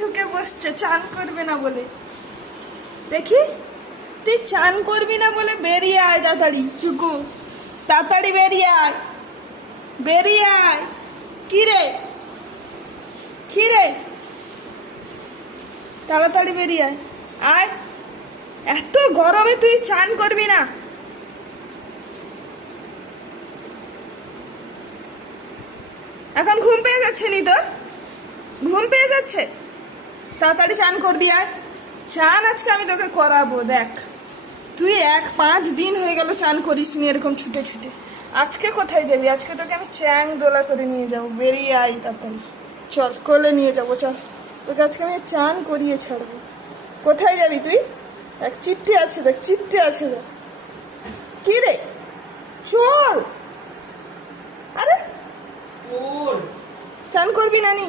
ঢুকে বসছে চান করবে না বলে। দেখি তুই চান করবি না বলে বেরিয়ে আয় তাড়াতাড়ি। চুকু তাড়াতাড়ি বেরিয়ে আয়, বেরিয়ে আয়। কিরে কিরে, তাড়াতাড়ি বেরিয়ে আয়। আয়, এত গরমে তুই চান করবি না? এখন ঘুম পেয়ে যাচ্ছে নি তোর? ঘুম পেয়ে যাচ্ছে? তাড়াতাড়ি চান করবি। আর চান আজকে আমি তোকে করাবো। দেখ তুই 5 দিন হয়ে গেল চান করিস নি এরকম ছুটে ছুটে। আজকে কোথায় যাবি? আজকে তোকে আমি চ্যাং দোলা করে নিয়ে যাবো। বেরিয়ে আই তাড়াতাড়ি, চল কোলে নিয়ে যাবো, চল তোকে আজকে আমি চান করিয়ে ছাড়বো। কোথায় যাবি তুই? দেখ চিঠ্ঠি আছে, দেখ চিঠ্ঠি আছে, দেখ। কি রে, চল। আরে চান করবি না নি?